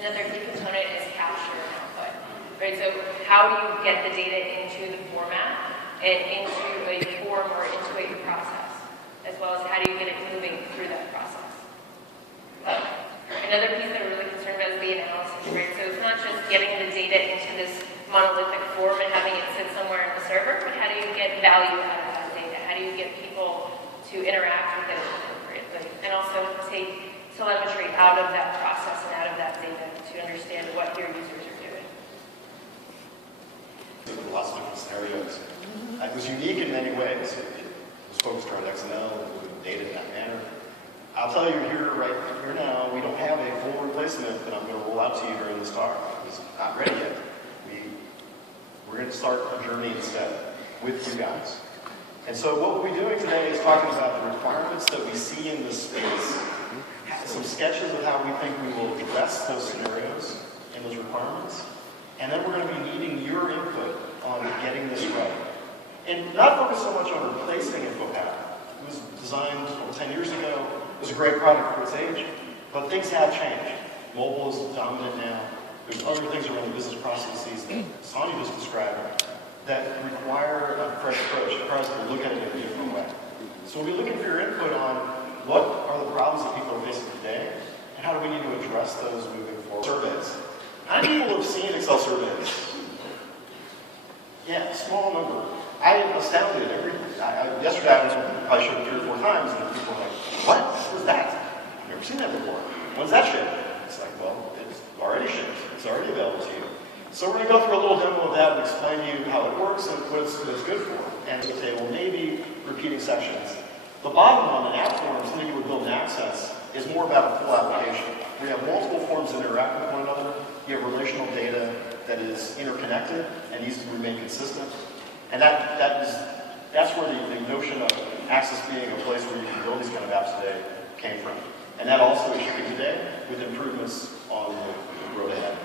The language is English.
Another key component is capture and output. Right? So how do you get the data into the format and into a form or into a process, as well as how do you get it moving through that process. Another piece that we're really concerned about is the analysis, right? So it's not just getting the data into this monolithic form and having it sit somewhere in the server, but how do you get value out of that data? How do you get people to interact with it appropriately? And also take telemetry out of that process and out of that data to understand what your users are doing. Lots of different scenarios. It was unique in many ways. It was focused around XML, including data in that manner. I'll tell you right here now, we don't have a full replacement that I'm going to roll out to you during this talk. It's not ready yet. We're going to start a journey instead with you guys. And so what we'll be doing today is talking about the requirements that we see in this space, some sketches of how we think we will address those scenarios and those requirements, and then we're going to be needing your input on getting this right. And not focus so much on replacing Infopath. It was designed 10 years ago. It was a great product for its age, but things have changed. Mobile is dominant now. There's other things around the business processes that Sonia just described that require a fresh approach for us to look at it in a different way. So we'll be looking for your input on what are the problems that people are facing today, and how do we need to address those moving forward. Surveys. How many people have seen Excel surveys? Yeah, small number. I am astounded. Yesterday I probably showed it 3 or 4 times, and people are like, what? What is that? I've never seen that before. When's that shipped? It's like, well, it's already shipped. It's already available to you. So we're going to go through a little demo of that and explain to you how it works and what it's good for. And we say, well, maybe repeating sections. The bottom one, the app form, something you would build and access, is more about a full application. We have multiple forms that interact with one another. You have relational data that is interconnected and needs to remain consistent. And that's where the notion of Access being a place where you can build these kind of apps today came from. And that also is shipping today with improvements on the road ahead.